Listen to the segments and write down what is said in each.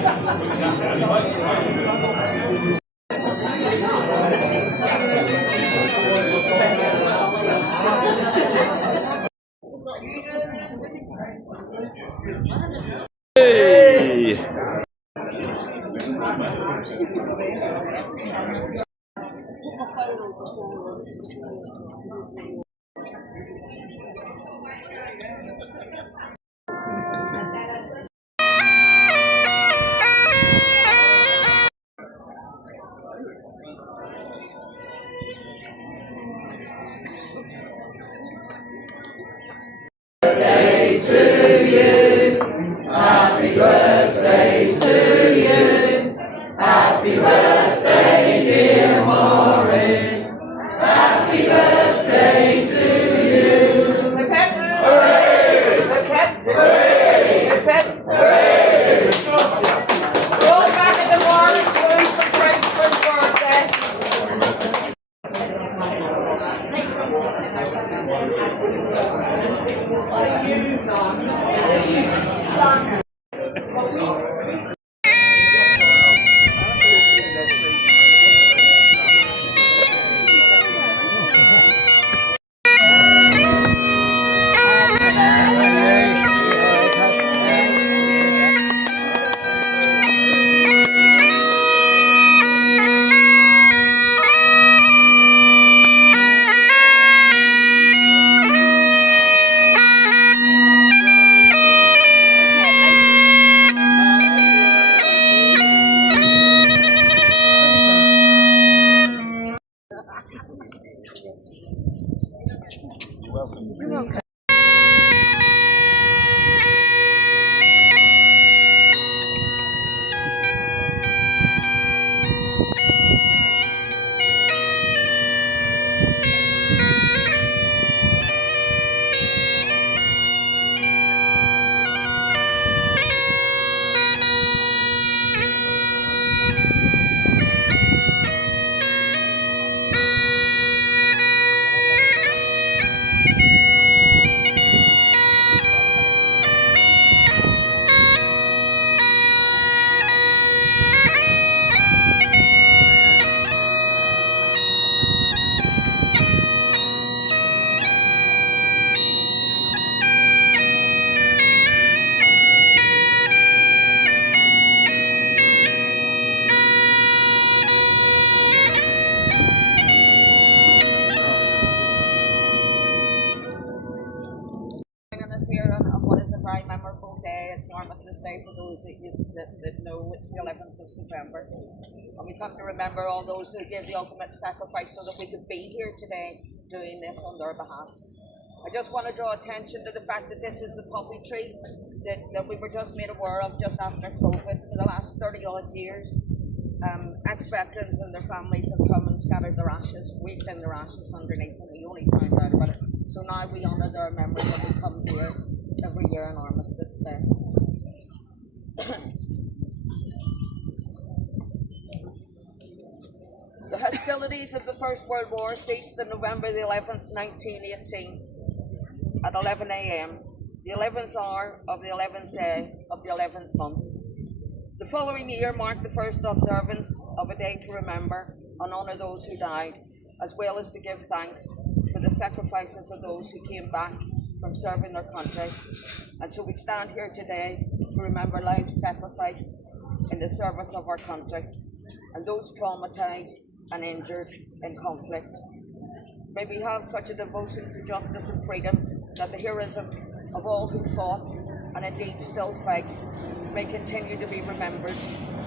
Hey! Happy birthday to you. Happy birthday, dear Maurice. Happy birthday to you. Hip hip. Hooray! Hip hip. Hooray! Hip hip. Hooray! We're all back in the morning doing some drinks for his birthday. You're welcome. Very memorable day. It's the Armistice Day for those that know. It's the 11th of November. And we come to remember all those who gave the ultimate sacrifice so that we could be here today doing this on their behalf. I just want to draw attention to the fact that this is the poppy tree that we were just made aware of just after COVID. For the last 30 odd years, ex-veterans and their families have come and scattered their ashes, raked in their ashes underneath, and we only found out about it. So now we honour their memory when we come here every year on Armistice Day. The hostilities of the First World War ceased on November the 11th, 1918 at 11 a.m., the 11th hour of the 11th day of the 11th month. The following year marked the first observance of a day to remember and honour those who died, as well as to give thanks for the sacrifices of those who came back from serving their country. And so we stand here today to remember lives sacrificed in the service of our country and those traumatised and injured in conflict. May we have such a devotion to justice and freedom that the heroism of all who fought and indeed still fight may continue to be remembered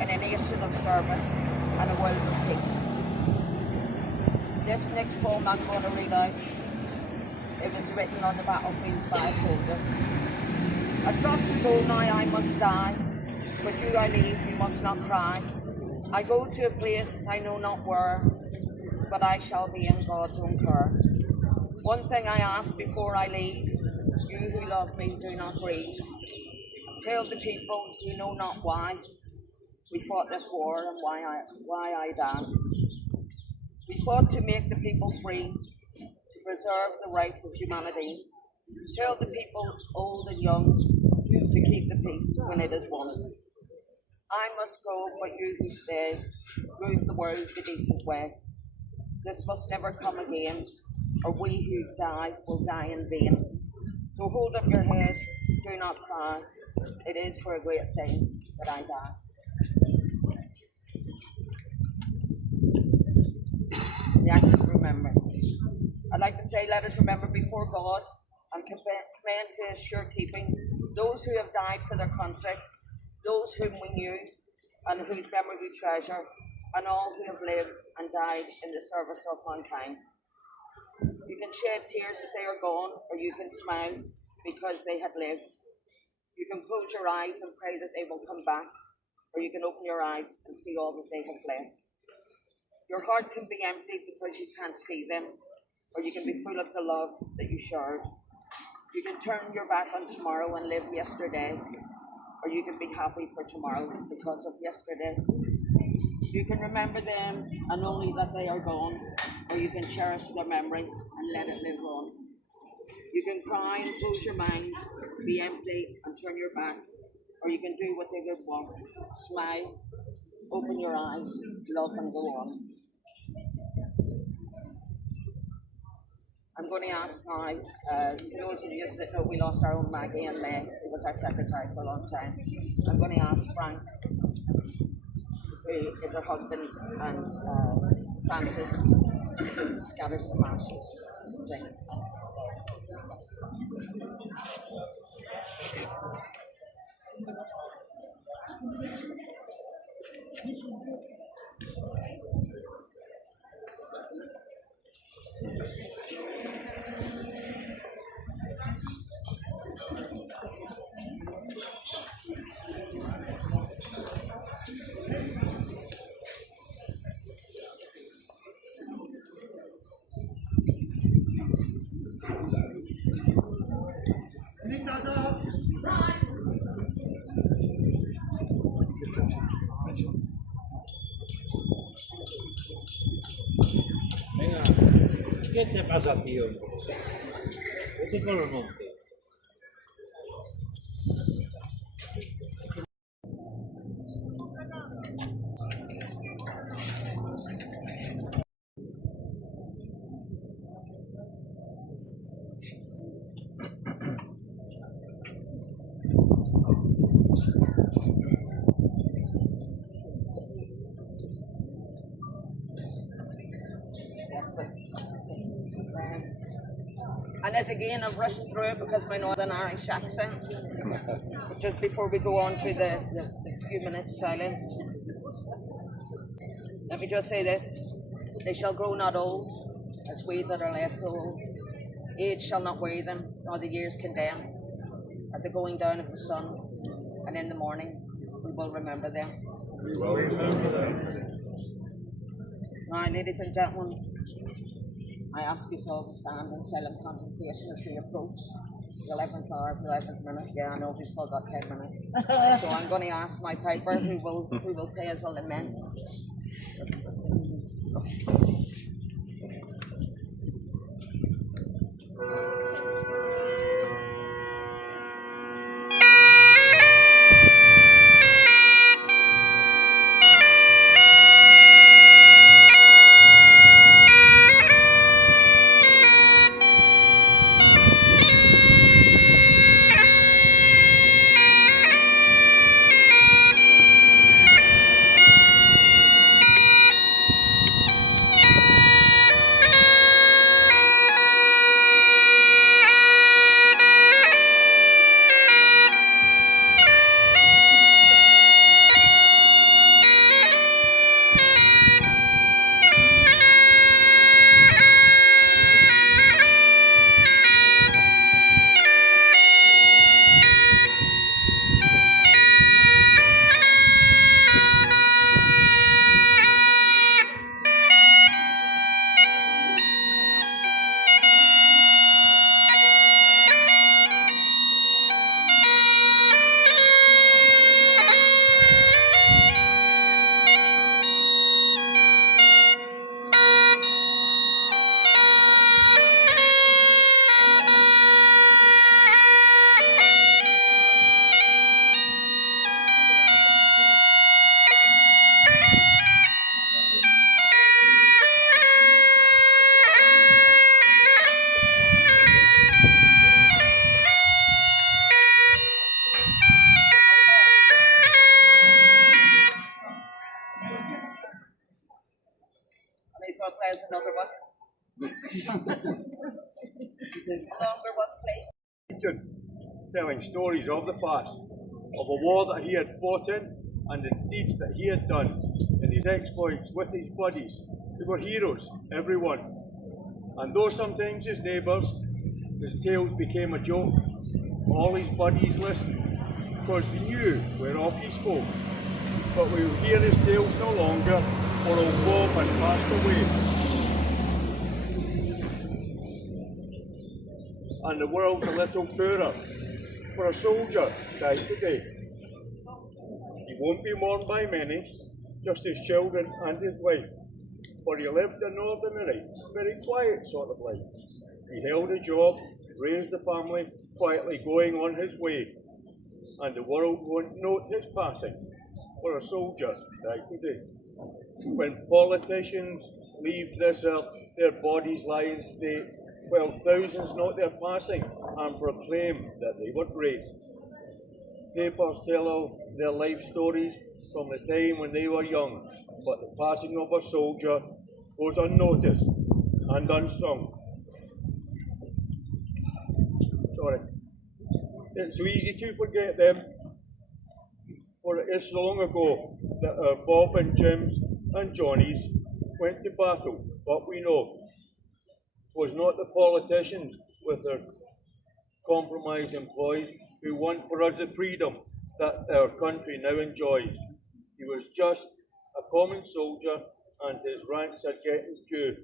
in a nation of service and a world of peace. This next poem I'm going to read out, it was written on the battlefields by a soldier. I've got to go now, I must die, but do I leave, you must not cry. I go to a place I know not where, but I shall be in God's own care. One thing I ask before I leave, you who love me, do not grieve. Tell the people who know not why we fought this war and why I died. We fought to make the people free, to preserve the rights of humanity. Tell the people, old and young, to keep the peace when it is won. I must go, but you who stay, rule the world the decent way. This must never come again, or we who die will die in vain. So hold up your heads, do not cry. It is for a great thing that I die. The act of remembrance. I'd like to say, let us remember before God and commend to his sure keeping those who have died for their country, those whom we knew and whose memory we treasure, and all who have lived and died in the service of mankind. You can shed tears if they are gone, or you can smile because they had lived. You can close your eyes and pray that they will come back, or you can open your eyes and see all that they have left. Your heart can be empty because you can't see them, or you can be full of the love that you shared. You can turn your back on tomorrow and live yesterday, or you can be happy for tomorrow because of yesterday. You can remember them and only that they are gone, or you can cherish their memory and let it live on. You can cry and close your mind, be empty and turn your back, or you can do what they would want, smile, open your eyes, love and go on. I'm going to ask now, for those of you that know we lost our own Maggie and May, who was our secretary for a long time. I'm going to ask Frank, who is her husband, and Francis to scatter some ashes. Venga, ¿qué te pasa, tío? Vete por el monte. And as again, I've rushed through it because my Northern Irish accent. Just before we go on to the few minutes silence, let me just say this: they shall grow not old, as we that are left grow old. Age shall not weary them, nor the years condemn. At the going down of the sun, and in the morning, we will remember them. We will remember them. Now, ladies and gentlemen, I ask you all to stand in silent contemplation as we approach the 11th hour, the 11th minute. Yeah, I know we've still got 10 minutes. So I'm going to ask my piper, who will play us a lament. has another one. A longer one, please. Telling stories of the past, of a war that he had fought in, and the deeds that he had done, and his exploits with his buddies. They were heroes, everyone. And though sometimes his neighbours, his tales became a joke, all his buddies listened, because they knew whereof he spoke. But we will hear his tales no longer, for old Bob has passed away. And the world's a little poorer, for a soldier died today. He won't be mourned by many, just his children and his wife, for he lived an ordinary, very quiet sort of life. He held a job, raised a family, quietly going on his way, and the world won't note his passing, for a soldier died today. When politicians leave this earth, their bodies lie in state, while thousands note their passing and proclaim that they were great. Papers tell of their life stories from the time when they were young, but the passing of a soldier goes unnoticed and unsung. Sorry. It's so easy to forget them, for it is so long ago that our Bob and Jim's and Johnny's went to battle, but we know it was not the politicians with their compromise employees who won for us the freedom that our country now enjoys. He was just a common soldier, and his ranks are getting few,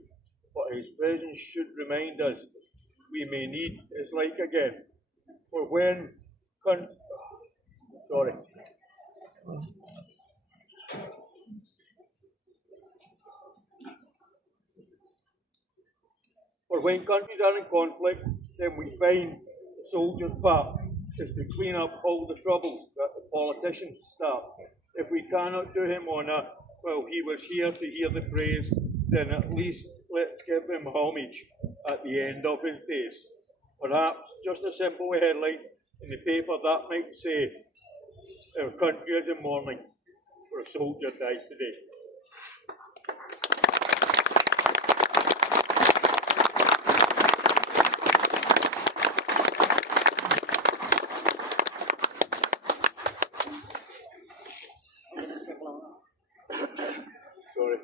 but his presence should remind us we may need his like again. For when countries are in conflict, then we find the soldier's part is to clean up all the troubles that the politicians start. If we cannot do him honour while he was here to hear the praise, then at least let's give him homage at the end of his days. Perhaps just a simple headline in the paper that might say, "Our country is in mourning, for a soldier died today." Sorry.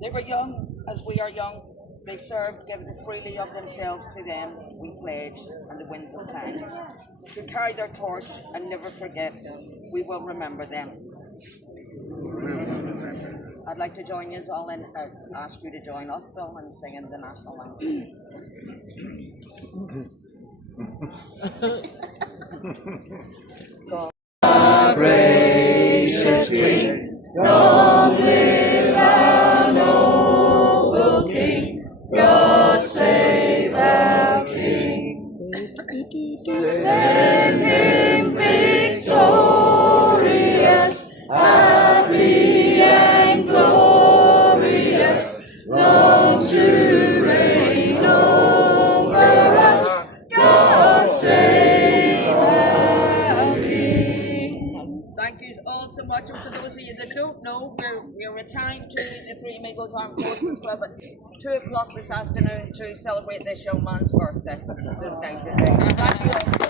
They were young as we are young. They served, giving freely of themselves to them, we pledge, and the winds of time. To carry their torch and never forget, we will remember them. I'd like to join you all and ask you to join us so in singing the national anthem. Gracious Queen, long live our noble King. God save our King. Send him victorious, happy and glorious, long to reign over us. God save our King. Thank you all so much. And for those of you that don't know, we're retiring to the Three Amigos Armed Forces Club at 2 o'clock this afternoon to celebrate this young man's birthday. This 90th day. Thank you all.